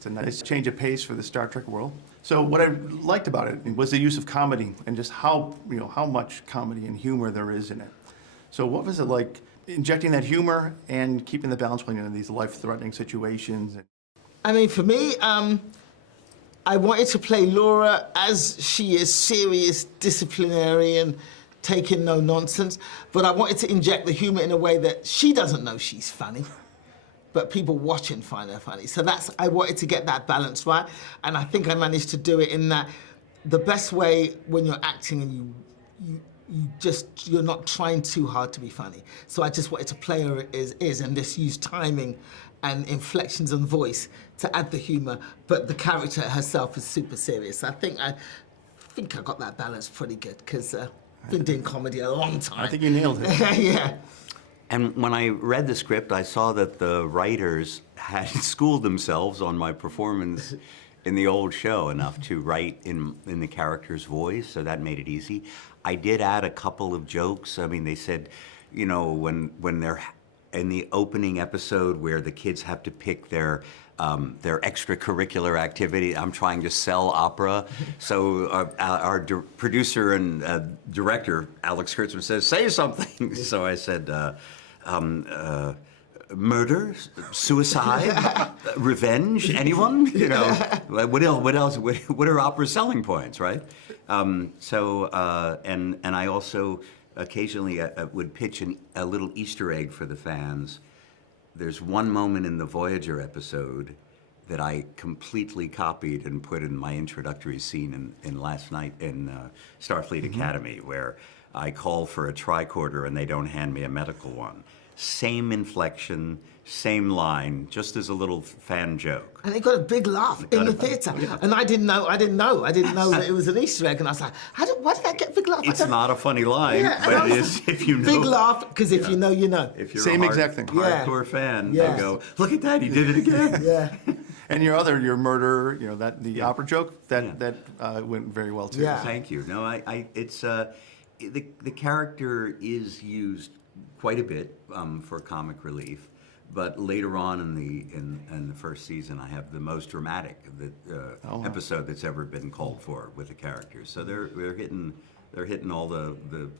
It's a nice change of pace for the Star Trek world. So what I liked about it was the use of comedy and just how much comedy and humor there is in it. So what was it like injecting that humor and keeping the balance between these life-threatening situations? I mean, for me, I wanted to play Laura as she is serious, disciplinarian, taking no nonsense, but I wanted to inject the humor in a way that she doesn't know she's funny, but people watching find her funny. So I wanted to get that balance right, and I think I managed to do it in that the best way when you're acting and you're not trying too hard to be funny. So I just wanted to play her as is and just use timing and inflections and voice to add the humor, but the character herself is super serious. I think I got that balance pretty good, because I've been doing comedy a long time. I think you nailed it. Yeah. And when I read the script, I saw that the writers had schooled themselves on my performance in the old show enough to write in the character's voice, so that made it easy. I did add a couple of jokes. I mean, they said, you know, when they're in the opening episode where the kids have to pick their extracurricular activity, I'm trying to sell opera. So our producer and director, Alex Kurtzman, says, say something. So I said, murder, suicide, revenge, anyone? You know, what else? What are opera's selling points, right? And I also occasionally would pitch a little Easter egg for the fans. There's one moment in the Voyager episode that I completely copied and put in my introductory scene in last night in Starfleet Academy, where I call for a tricorder and they don't hand me a medical one. Same inflection, same line, just as a little fan joke. And it got a big laugh in the theatre. Yeah. And I didn't know that it was an Easter egg. And I was like, why did that get a big laugh? It's not a funny line, but it is if you know. Big laugh, because if you know, you know. If you're Same a exact thing. hardcore fan, you go, look at that, he did it again. Yeah. And your murder, you know, the opera joke, that went very well too. Yeah. Thank you. No, it's the character is used quite a bit for comic relief, but later on in the first season, I have the most dramatic episode that's ever been called for with the characters. So they're hitting all the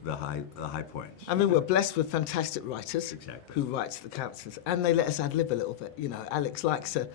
high points. I mean, we're blessed with fantastic writers. Exactly. Who writes the characters, and they let us ad-lib a little bit. You know, Alex likes to.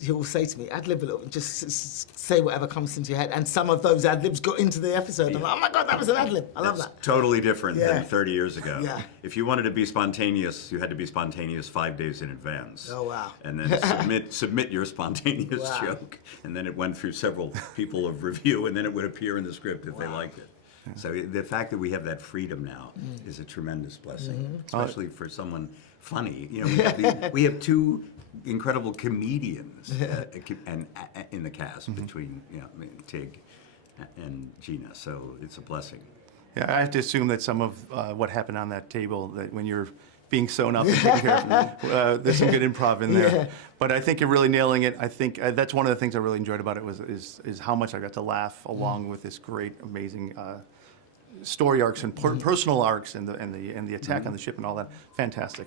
He'll say to me, ad-lib a little, just say whatever comes into your head. And some of those ad-libs got into the episode. Yeah. I'm like, oh my God, that was an ad-lib. I love that. Totally different than 30 years ago. Yeah. If you wanted to be spontaneous, you had to be spontaneous 5 days in advance. Oh, wow. And then submit your spontaneous joke. And then it went through several people of review, and then it would appear in the script if they liked it. Yeah. So the fact that we have that freedom now is a tremendous blessing, especially for someone funny. You know, we have two incredible comedians and in the cast between Tig and Gina, so it's a blessing. Yeah, I have to assume that some of what happened on that table, that when you're being sewn up and taken care of, there's some good improv in there. Yeah. But I think you're really nailing it. I think that's one of the things I really enjoyed about it is how much I got to laugh along with this great, amazing story arcs and personal arcs and the attack on the ship and all that. Fantastic.